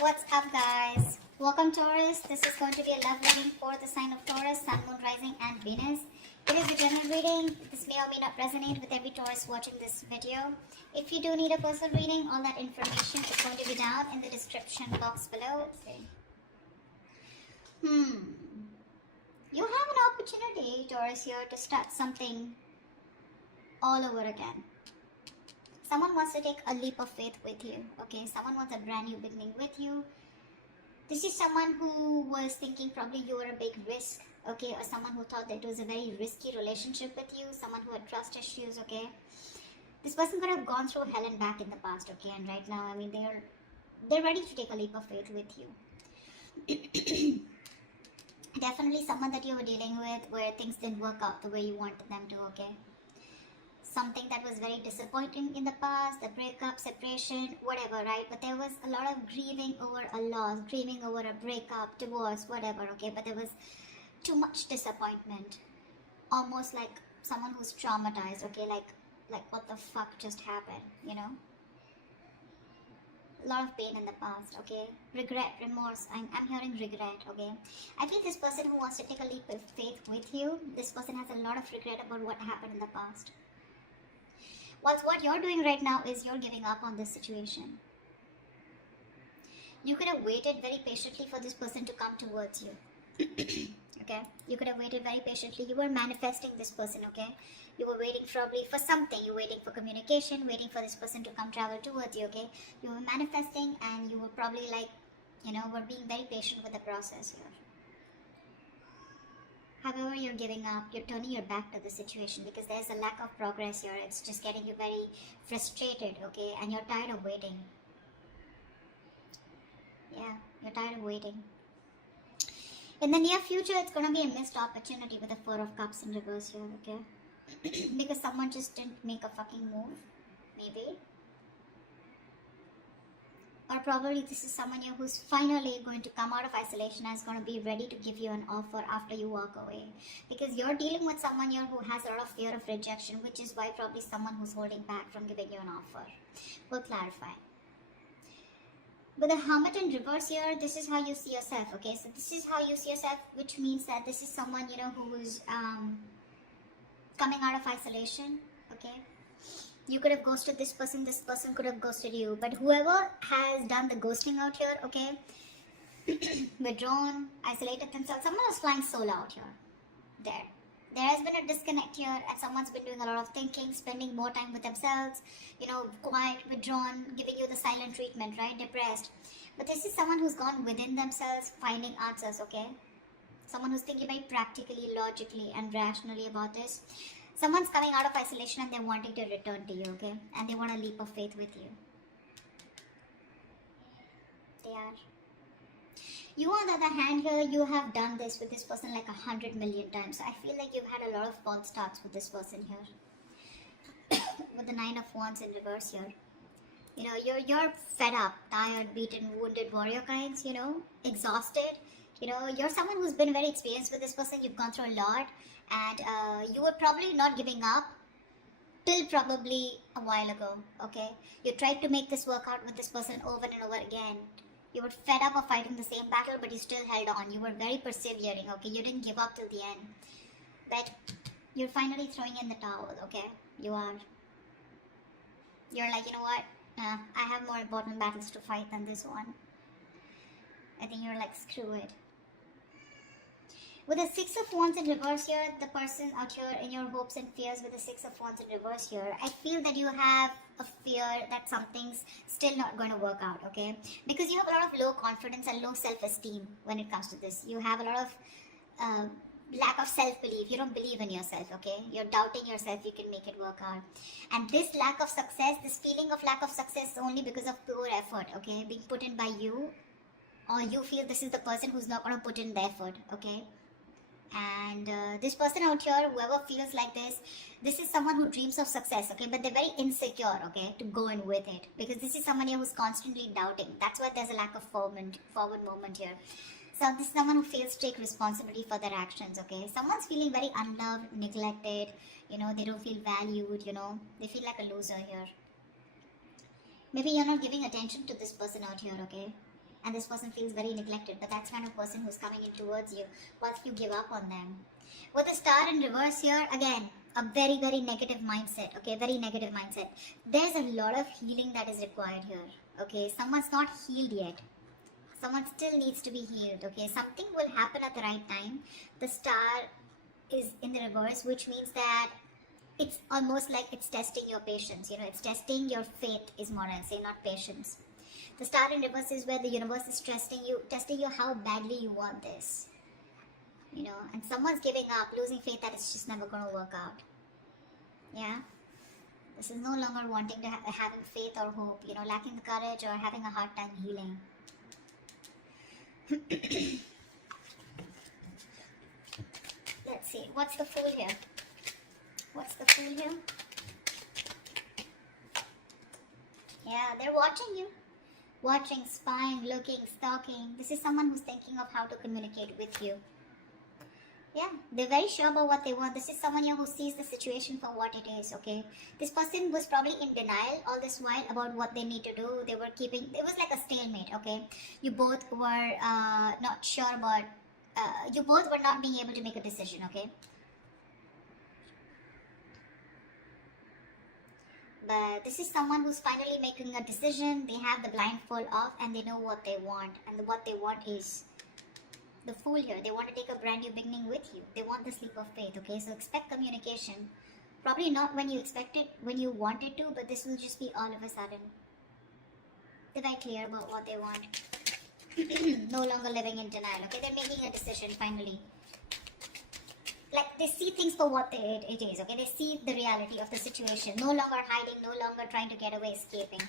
What's up, guys? Welcome, Taurus. This is going to be a love reading for the sign of Taurus, Sun, Moon, Rising, and Venus. It is a general reading. This may or may not resonate with every Taurus watching this video. If you do need a personal reading, all that information is going to be down in the description box below. Let's see. You have an opportunity, Taurus, here to start something all over again. Someone wants to take a leap of faith with you, okay? Someone wants a brand new beginning with you. This is someone who was thinking probably you were a big risk, okay? Or someone who thought that it was a very risky relationship with you, someone who had trust issues, okay? This person could have gone through hell and back in the past, okay? And right now, I mean, they're ready to take a leap of faith with you. Definitely someone that you were dealing with where things didn't work out the way you wanted them to, okay? Something that was very disappointing in the past, a breakup, separation, whatever, right? But there was a lot of grieving over a loss, grieving over a breakup, divorce, whatever, okay? But there was too much disappointment, almost like someone who's traumatized, okay? Like what the fuck just happened, you know? A lot of pain in the past, okay? Regret, remorse. I'm hearing regret, okay? I feel this person who wants to take a leap of faith with you, this person has a lot of regret about what happened in the past. Whilst what you're doing right now is you're giving up on this situation. You could have waited very patiently for this person to come towards you. Okay? You could have waited very patiently. You were manifesting this person, okay? You were waiting probably for something. You were waiting for communication, waiting for this person to come travel towards you, okay? You were manifesting and you were probably like, were being very patient with the process here. However, you're giving up, you're turning your back to the situation because there's a lack of progress here. It's just getting you very frustrated, okay? And you're tired of waiting. Yeah, you're tired of waiting. In the near future, it's going to be a missed opportunity with the Four of Cups in reverse here, okay? Because someone just didn't make a fucking move, maybe. Or probably this is someone here who's finally going to come out of isolation and is going to be ready to give you an offer after you walk away. Because you're dealing with someone here who has a lot of fear of rejection, which is why probably someone who's holding back from giving you an offer. We'll clarify. With the Hermit in reverse here, this is how you see yourself, okay? So this is how you see yourself, which means that this is someone, who is coming out of isolation, okay? You could have ghosted this person could have ghosted you. But whoever has done the ghosting out here, okay, withdrawn, isolated themselves, someone is flying solo out here. There has been a disconnect here and someone's been doing a lot of thinking, spending more time with themselves, quiet, withdrawn, giving you the silent treatment, right, depressed. But this is someone who's gone within themselves, finding answers, okay? Someone who's thinking very practically, logically, and rationally about this. Someone's coming out of isolation and they're wanting to return to you, okay? And they want a leap of faith with you. They are. You, on the other hand, here, you have done this with this person like 100 million times. So I feel like you've had a lot of false starts with this person here. With the Nine of Wands in reverse here. You're fed up, tired, beaten, wounded warrior kinds, exhausted. You're someone who's been very experienced with this person. You've gone through a lot. And you were probably not giving up till probably a while ago, okay? You tried to make this work out with this person over and over again. You were fed up of fighting the same battle, but you still held on. You were very persevering, okay? You didn't give up till the end. But you're finally throwing in the towel, okay? You are. You're like, you know what? I have more important battles to fight than this one. I think you're like, screw it. With the Six of Wands in reverse here, the person out here in your hopes and fears with the Six of Wands in reverse here, I feel that you have a fear that something's still not going to work out, okay? Because you have a lot of low confidence and low self-esteem when it comes to this. You have a lot of lack of self-belief. You don't believe in yourself, okay? You're doubting yourself you can make it work out. And this lack of success, this feeling of lack of success is only because of poor effort, okay? Being put in by you, or you feel this is the person who's not going to put in the effort, okay? And this person out here, whoever feels like this is someone who dreams of success, okay? But they're very insecure, okay, to go in with it. Because this is someone here who's constantly doubting. That's why there's a lack of forward movement here. So this is someone who fails to take responsibility for their actions, okay? Someone's feeling very unloved, neglected, they don't feel valued, they feel like a loser here. Maybe you're not giving attention to this person out here, okay? and this person feels very neglected, but that's kind of person who's coming in towards you once you give up on them. With the star in reverse here, again, a very, very negative mindset, okay, very negative mindset. There's a lot of healing that is required here, okay. Someone's not healed yet. Someone still needs to be healed, okay. Something will happen at the right time. The star is in the reverse, which means that it's almost like it's testing your patience, you know, it's testing your faith is more, I'll say, not patience. The star in reverse is where the universe is testing you how badly you want this, you know, and someone's giving up, losing faith that it's just never going to work out. Yeah, this is no longer wanting to having faith or hope, you know, lacking the courage or having a hard time healing. Let's see, what's the Fool here? What's the Fool here? Yeah, they're watching you. Watching, spying, looking, stalking. This is someone who's thinking of how to communicate with you. Yeah, they're very sure about what they want. This is someone here who sees the situation for what it is, okay? This person was probably in denial all this while about what they need to do. They were keeping, it was like a stalemate, okay? You both were not sure about, you both were not being able to make a decision, okay? But this is someone who's finally making a decision. They have the blindfold off and they know what they want. And what they want is the Fool here. They want to take a brand new beginning with you. They want the leap of faith, okay? So expect communication. Probably not when you expect it, when you want it to, but this will just be all of a sudden. They're very clear about what they want. No longer living in denial, okay? They're making a decision finally. Like, they see things for what it is, okay? They see the reality of the situation. No longer hiding, no longer trying to get away, escaping.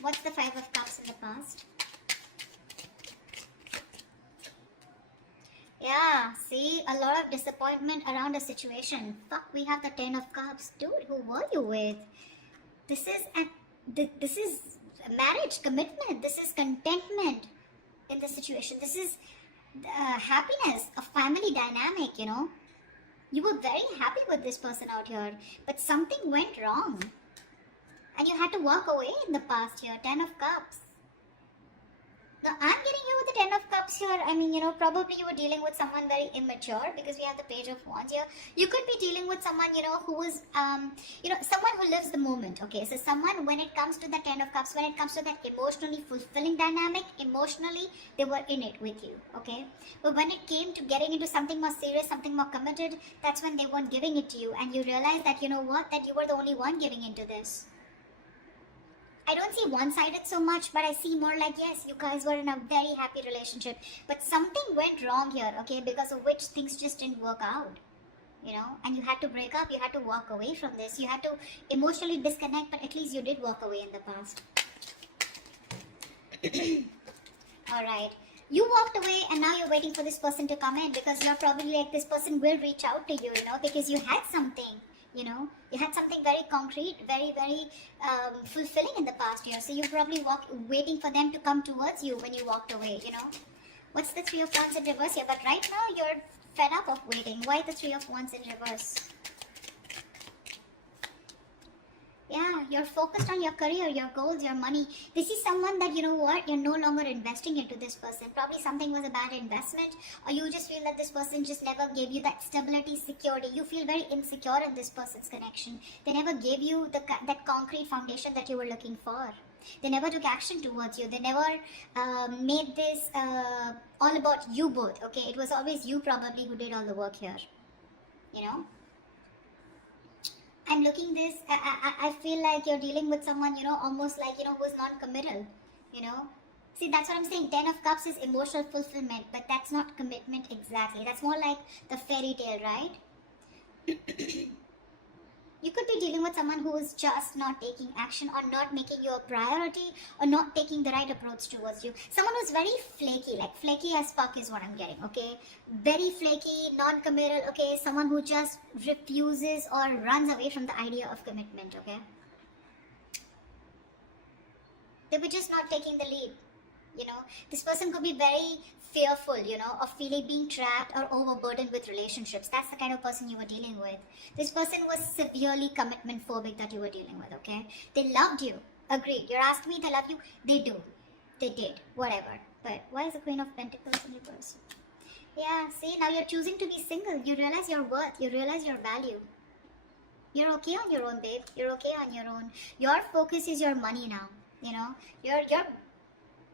What's the Five of Cups in the past? Yeah, see, a lot of disappointment around a situation. Fuck, we have the Ten of Cups. Dude, who were you with? This is marriage, commitment. This is contentment in the situation. This is happiness, a family dynamic, you know. You were very happy with this person out here, but something went wrong. And you had to walk away in the past here. Ten of Cups. Now, I'm getting here with the Ten of Cups here. I mean, you know, probably you were dealing with someone very immature because we have the Page of Wands here. You could be dealing with someone, you know, who is, you know, someone who lives the moment, okay? So someone, when it comes to the Ten of Cups, when it comes to that emotionally fulfilling dynamic, emotionally, they were in it with you, okay? But when it came to getting into something more serious, something more committed, that's when they weren't giving it to you. And you realize that, you know what, that you were the only one giving into this. I don't see one-sided so much, but I see more like, yes, you guys were in a very happy relationship, but something went wrong here, okay, because of which things just didn't work out, you know, and you had to break up, you had to walk away from this, you had to emotionally disconnect, but at least you did walk away in the past. Alright, you walked away and now you're waiting for this person to come in because you're probably like, this person will reach out to you, you know, because you had something. You know, you had something very concrete, very, very fulfilling in the past year. So you're probably waiting for them to come towards you when you walked away, you know. What's the Three of Wands in reverse here? But right now you're fed up of waiting. Why the Three of Wands in reverse? Yeah, you're focused on your career, your goals, your money. This is someone that, you know what, you're no longer investing into this person. Probably something was a bad investment, or you just feel that this person just never gave you that stability, security. You feel very insecure in this person's connection. They never gave you that concrete foundation that you were looking for. They never took action towards you. They never made this all about you both, okay? It was always you probably who did all the work here, you know? I'm looking this, I feel like you're dealing with someone, you know, almost like, you know, who's non-committal, you know. See, that's what I'm saying. Ten of Cups is emotional fulfillment, but that's not commitment exactly. That's more like the fairy tale, right? You could be dealing with someone who is just not taking action or not making you a priority or not taking the right approach towards you. Someone who's very flaky, like flaky as fuck is what I'm getting, okay? Very flaky, non-committal, okay? Someone who just refuses or runs away from the idea of commitment, okay? They were just not taking the lead, you know? This person could be very fearful, you know, of feeling being trapped or overburdened with relationships. That's the kind of person you were dealing with. This person was severely commitment phobic that you were dealing with, okay? They loved you, Agreed. You're asking me to love you. They do. They did. Whatever. But why is the Queen of Pentacles in reverse? Yeah, see, now you're choosing to be single. You realize your worth. You realize your value. You're okay on your own, babe. You're okay on your own. Your focus is your money now. You know, you're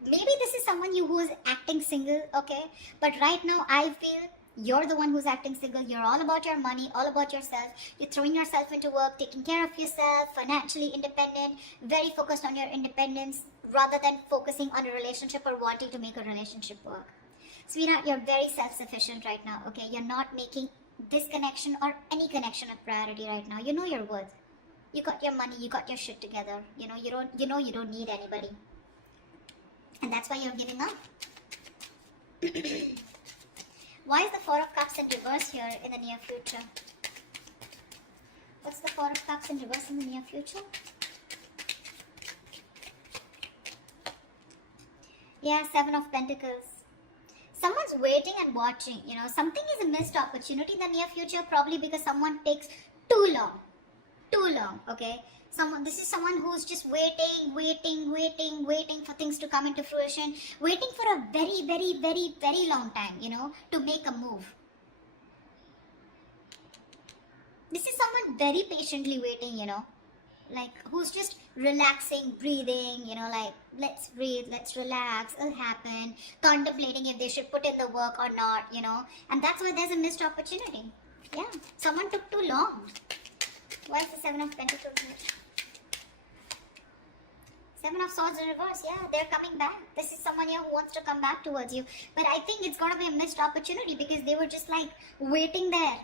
maybe this is someone who is acting single, okay? But right now, I feel you're the one who's acting single. You're all about your money, all about yourself. You're throwing yourself into work, taking care of yourself, financially independent, very focused on your independence rather than focusing on a relationship or wanting to make a relationship work. Sweetheart, you're very self-sufficient right now, okay? You're not making this connection or any connection a priority right now. You know your worth. You got your money, you got your shit together. You know you don't need anybody. And that's why you're giving up. Why is the Four of Cups in reverse here in the near future? What's the Four of Cups in reverse in the near future? Yeah, Seven of Pentacles. Someone's waiting and watching, you know. Something is a missed opportunity in the near future, probably because someone takes too long, okay? This is someone who's just waiting for things to come into fruition, waiting for a very long time, you know, to make a move. This is someone very patiently waiting, you know, like who's just relaxing, breathing, you know, like let's breathe, let's relax, it'll happen, contemplating if they should put in the work or not, you know, and that's why there's a missed opportunity. Yeah, someone took too long. Why is the Seven of Pentacles here? Seven of Swords in reverse. Yeah, they're coming back. This is someone here who wants to come back towards you. But I think it's going to be a missed opportunity because they were just like waiting there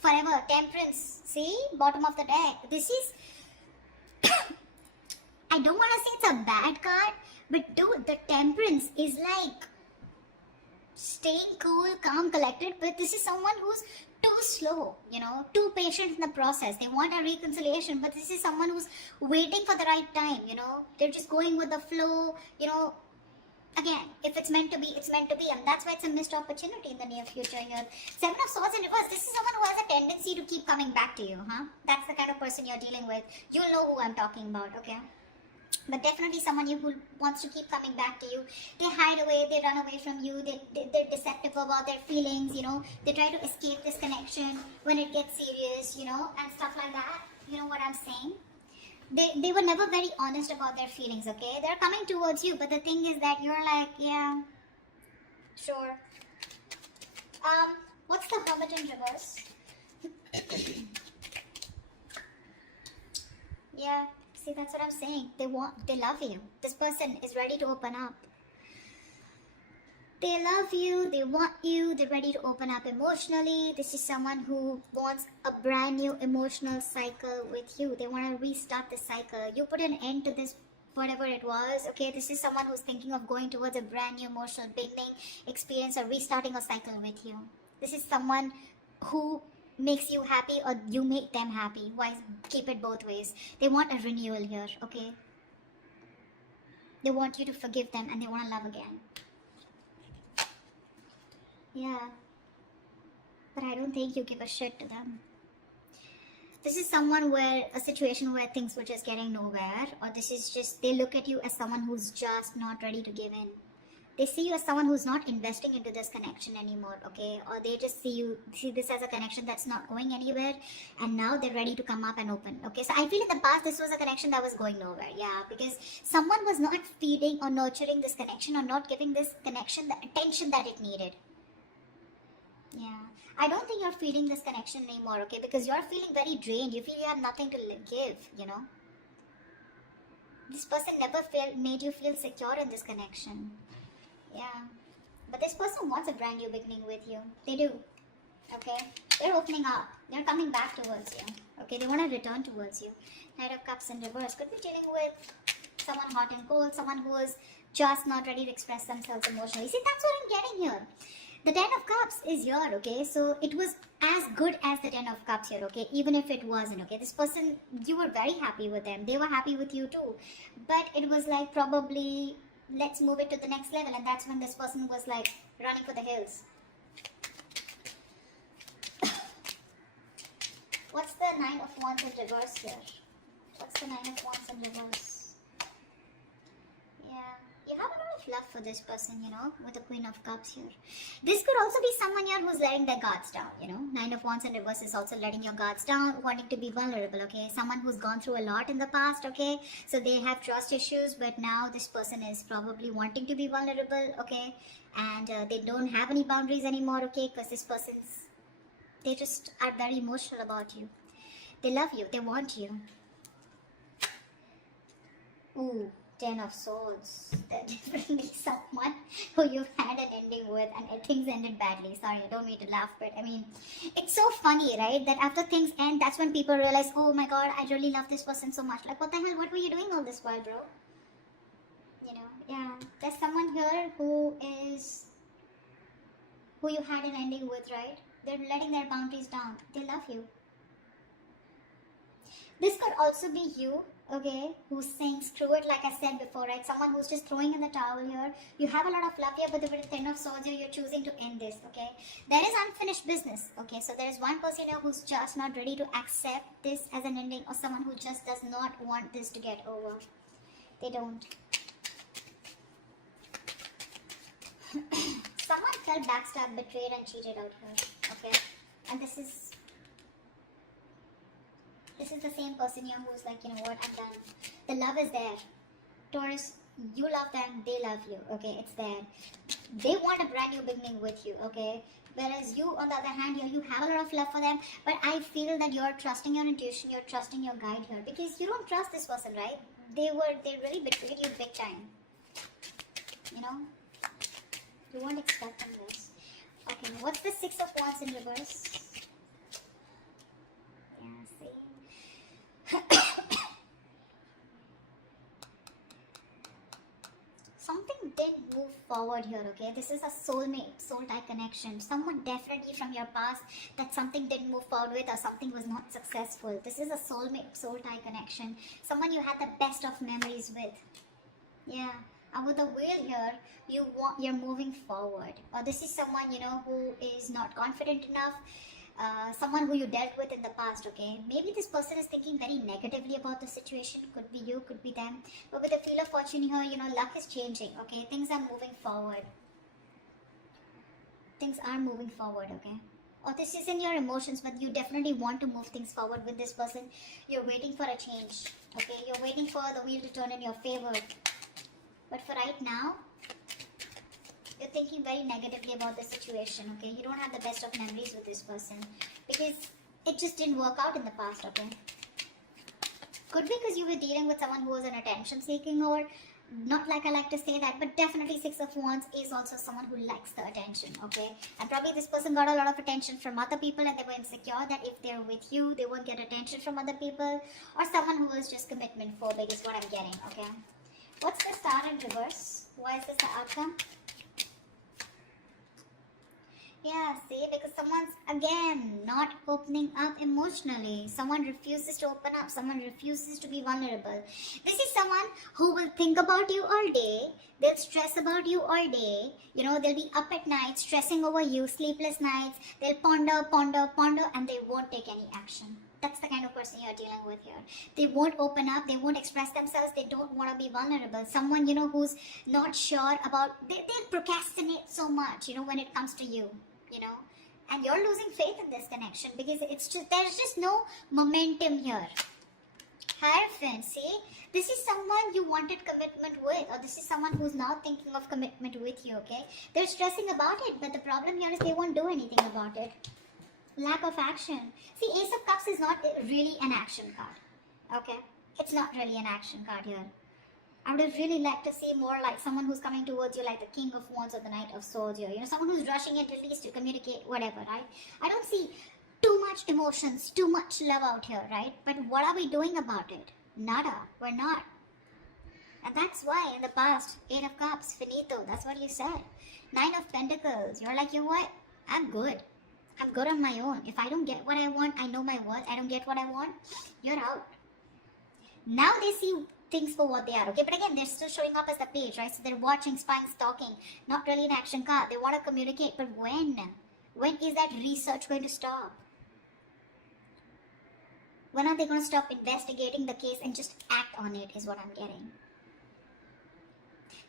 forever. Temperance. See? Bottom of the deck. This is... I don't want to say it's a bad card. But dude, the Temperance is like staying cool, calm, collected. But this is someone who's too slow, you know, too patient in the process. They want a reconciliation, but this is someone who's waiting for the right time, you know. They're just going with the flow, you know. Again, if it's meant to be, it's meant to be, and that's why it's a missed opportunity in the near future here. Seven of Swords in reverse. This is someone who has a tendency to keep coming back to you, huh? That's the kind of person you're dealing with. You'll know who I'm talking about, okay? But definitely someone who wants to keep coming back to you. They hide away, they run away from you, they're deceptive about their feelings, you know. They try to escape this connection when it gets serious, you know, and stuff like that. You know what I'm saying? They were never very honest about their feelings, okay? They're coming towards you, but the thing is that you're like, yeah, sure. What's the Hermit in reverse? Yeah. See, that's what I'm saying. They love you. This person is ready to open up. They love you, they want you, they're ready to open up emotionally. This is someone who wants a brand new emotional cycle with you. They want to restart the cycle. You put an end to this, whatever it was, okay? This is someone who's thinking of going towards a brand new emotional beginning, experience, or restarting a cycle with you. This is someone who makes you happy or you make them happy. Why keep it both ways? They want a renewal here, okay? They want you to forgive them and they want to love again. Yeah. But I don't think you give a shit to them. This is someone where a situation where things were just getting nowhere, or this is just they look at you as someone who's just not ready to give in. They see you as someone who's not investing into this connection anymore, okay? Or they just see this as a connection that's not going anywhere, and now they're ready to come up and open, okay? So I feel in the past this was a connection that was going nowhere, yeah, because someone was not feeding or nurturing this connection or not giving this connection the attention that it needed. Yeah, I don't think you're feeding this connection anymore, okay? Because you're feeling very drained. You feel you have nothing to give, you know? This person never made you feel secure in this connection. Yeah, but this person wants a brand new beginning with you. They do, okay? They're opening up. They're coming back towards you, okay? They want to return towards you. Knight of Cups in reverse. Could be dealing with someone hot and cold, someone who is just not ready to express themselves emotionally. See, that's what I'm getting here. The Ten of Cups is here, okay? So it was as good as the Ten of Cups here, okay? Even if it wasn't, okay? This person, you were very happy with them. They were happy with you too. But it was like probably, let's move it to the next level. And that's when this person was like running for the hills. What's the Nine of Wands in reverse here? What's the Nine of Wands in reverse? for this person, you know, with the Queen of Cups here. This could also be someone here who's letting their guards down, you know. Nine of Wands in reverse is also letting your guards down, wanting to be vulnerable, okay. Someone who's gone through a lot in the past, okay. So they have trust issues, but now this person is probably wanting to be vulnerable, okay. And they don't have any boundaries anymore, okay, because this person's, they just are very emotional about you. They love you, they want you. Ooh, Ten of Swords. That's definitely someone who you've had an ending with and things ended badly. Sorry, I don't mean to laugh, but I mean, it's so funny, right? That after things end, that's when people realize, oh my god, I really love this person so much. Like, what the hell, what were you doing all this while, bro? You know, yeah. There's someone here who you had an ending with, right? They're letting their boundaries down. They love you. This could also be you, okay, who's saying screw it, like I said before, right? Someone who's just throwing in the towel here. You have a lot of love here, but with the Ten of Swords here, you're choosing to end this, okay? There is unfinished business, okay? So there is one person here who's just not ready to accept this as an ending, or someone who just does not want this to get over. They don't. Someone felt backstabbed, betrayed, and cheated out here, okay? And this is the same person here who's like, you know what, I'm done. The love is there. Taurus, you love them, they love you, okay? It's there. They want a brand new beginning with you, okay? Whereas you, on the other hand, here, you have a lot of love for them, but I feel that you're trusting your intuition, you're trusting your guide here, because you don't trust this person, right? They really betrayed you big time. You know? You weren't expecting this. Okay, what's the Six of Wands in reverse? Something did move forward here, okay? This is a soulmate, soul tie connection. Someone definitely from your past that something didn't move forward with, or something was not successful. This is a soulmate, soul tie connection. Someone you had the best of memories with. Yeah. And with the Wheel here, you're moving forward. Or this is someone, you know, who is not confident enough. Someone who you dealt with in the past, okay? Maybe this person is thinking very negatively about the situation. Could be you, could be them. But with the Wheel of Fortune here, you know, luck is changing, okay? Things are moving forward. Things are moving forward, okay? Or this is in your emotions, but you definitely want to move things forward with this person. You're waiting for a change, okay? You're waiting for the wheel to turn in your favor. But for right now, you're thinking very negatively about the situation, okay? You don't have the best of memories with this person because it just didn't work out in the past, okay? Could be because you were dealing with someone who was an attention seeking, or not like I like to say that, but definitely Six of Wands is also someone who likes the attention, okay? And probably this person got a lot of attention from other people and they were insecure that if they're with you, they won't get attention from other people, or someone who is just commitment phobic is what I'm getting, okay? What's the Star in reverse? Why is this the outcome? Yeah, see, because someone's, again, not opening up emotionally. Someone refuses to open up. Someone refuses to be vulnerable. This is someone who will think about you all day. They'll stress about you all day. You know, they'll be up at night, stressing over you, sleepless nights. They'll ponder, and they won't take any action. That's the kind of person you're dealing with here. They won't open up. They won't express themselves. They don't want to be vulnerable. Someone, you know, who's not sure about... They'll procrastinate so much, you know, when it comes to you, you know. And you're losing faith in this connection because there's just no momentum here. Hierophant, see? This is someone you wanted commitment with, or this is someone who's now thinking of commitment with you, okay? They're stressing about it, but the problem here is they won't do anything about it. Lack of action. See, Ace of Cups is not really an action card. Okay? It's not really an action card here. I would have really liked to see more like someone who's coming towards you like the King of Wands or the Knight of Swords here. You know, someone who's rushing it at least to communicate, whatever, right? I don't see too much emotions, too much love out here, right? But what are we doing about it? Nada. We're not. And that's why in the past, 8 of Cups, finito. That's what you said. 9 of Pentacles. You're like, you know what? I'm good. I'm good on my own. If I don't get what I want, I know my worth. I don't get what I want, you're out. Now they see things for what they are, okay? But again, they're still showing up as the page, right? So they're watching, spying, stalking. Not really an action card. They want to communicate, but when? When is that research going to stop? When are they going to stop investigating the case and just act on it is what I'm getting.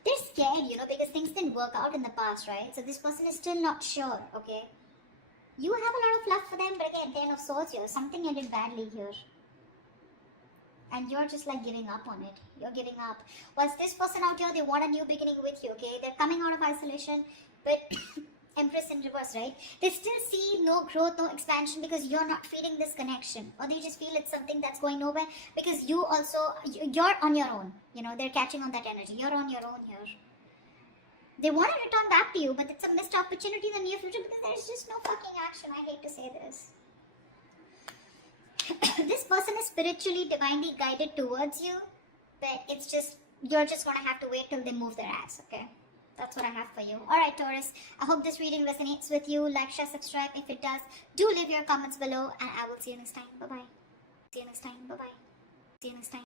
They're scared, because things didn't work out in the past, right? So this person is still not sure, okay? You have a lot of love for them, but again, Ten of Swords here. Something ended badly here. And you're just like giving up on it. You're giving up. Whilst this person out here, they want a new beginning with you, okay? They're coming out of isolation, but Empress in reverse, right? They still see no growth, no expansion because you're not feeling this connection. Or they just feel it's something that's going nowhere because you're on your own. They're catching on that energy. You're on your own here. They want to return back to you, but it's a missed opportunity in the near future because there's just no fucking action. I hate to say this. This person is spiritually, divinely guided towards you, but you're just going to have to wait till they move their ass, okay? That's what I have for you. Alright, Taurus, I hope this reading resonates with you. Like, share, subscribe. If it does, do leave your comments below, and I will see you next time. Bye-bye. See you next time. Bye-bye. See you next time.